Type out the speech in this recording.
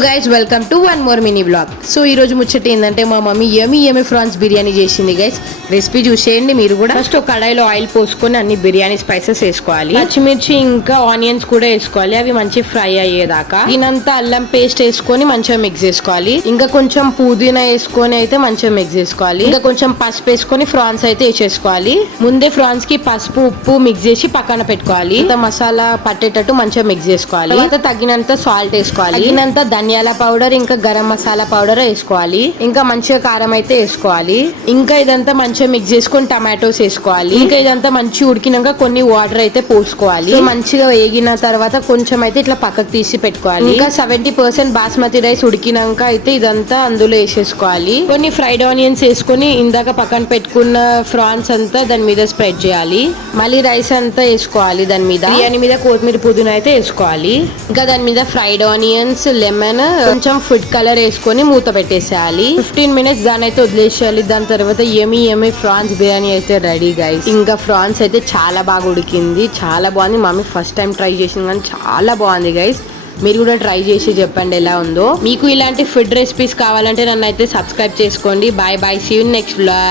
Guys welcome to one more mini blog. So ఈ రోజు ముచ్చట ఏంటంటే మా మమ్మీ యమీ ఫ్రాన్స్ బిర్యానీ చేసింది గైస్. రెసిపీ చూసేయండి మీరు కూడా. ఫస్ట్ ఒక కడాయిలో ఆయిల్ పోసుకొని అన్ని బిర్యానీ స్పైసెస్ వేసుకోవాలి. పచ్చిమిర్చి ఇంకా ఆనియన్స్ కూడా వేసుకోవాలి. అవి మంచి ఫ్రై అయ్యేదాకా. దీనంతా అల్లం పేస్ట్ వేసుకొని మంచిగా మిక్స్ చేసుకోవాలి. ఇంకా కొంచెం పుదీనా వేసుకొని అయితే మంచిగా మిక్స్ చేసుకోవాలి. ఇంకా కొంచెం పసుపు వేసుకొని ఫ్రాన్స్ అయితే వేసేసుకోవాలి. ముందే ఫ్రాన్స్ కి పసుపు ఉప్పు మిక్స్ చేసి పక్కన పెట్టుకోవాలి. మసాలా పట్టేటట్టు మంచిగా మిక్స్ చేసుకోవాలి. తర్వాత తగినంత సాల్ట్ వేసుకోవాలి. తగినంత ధనియాల పౌడర్ ఇంకా గరం మసాలా పౌడర్ వేసుకోవాలి. ఇంకా మంచిగా కారం అయితే వేసుకోవాలి. ఇంకా ఇదంతా మంచిగా మిక్స్ చేసుకొని టమాటోస్ వేసుకోవాలి. ఇంకా ఇదంతా మంచిగా ఉడికినాక కొన్ని వాటర్ అయితే పోసుకోవాలి. మంచిగా వేగిన తర్వాత కొంచెం అయితే ఇట్లా పక్కకు తీసి పెట్టుకోవాలి. ఇంకా 70% బాస్మతి రైస్ ఉడికినాక అయితే ఇదంతా అందులో వేసేసుకోవాలి. కొన్ని ఫ్రైడ్ ఆనియన్స్ వేసుకొని ఇందాక పక్కన పెట్టుకున్న ఫ్రాన్స్ అంతా దాని మీద స్ప్రెడ్ చేయాలి. మళ్ళీ రైస్ అంతా వేసుకోవాలి. దాని మీద బిర్యానీ మీద కొత్తిమీర పుదీనా అయితే వేసుకోవాలి. ఇంకా దాని మీద ఫ్రైడ్ ఆనియన్స్ లెమన్ కొంచెం ఫుడ్ కలర్ వేసుకొని మూత పెట్టేసేయాలి. 15 minutes దాని అయితే వదిలేసేయాలి. దాని తర్వాత యమీ ఫ్రాన్స్ బిర్యానీ అయితే రెడీ గైస్. ఇంకా ఫ్రాన్స్ అయితే చాలా బాగా ఉడికింది, చాలా బాగుంది. మమ్మీ ఫస్ట్ టైం ట్రై చేసింది కానీ చాలా బాగుంది గైస్. మీరు కూడా ట్రై చేసి చెప్పండి ఎలా ఉందో. మీకు ఇలాంటి ఫుడ్ రెసిపీస్ కావాలంటే నన్ను అయితే సబ్స్క్రైబ్ చేసుకోండి. Bye see you next vlog.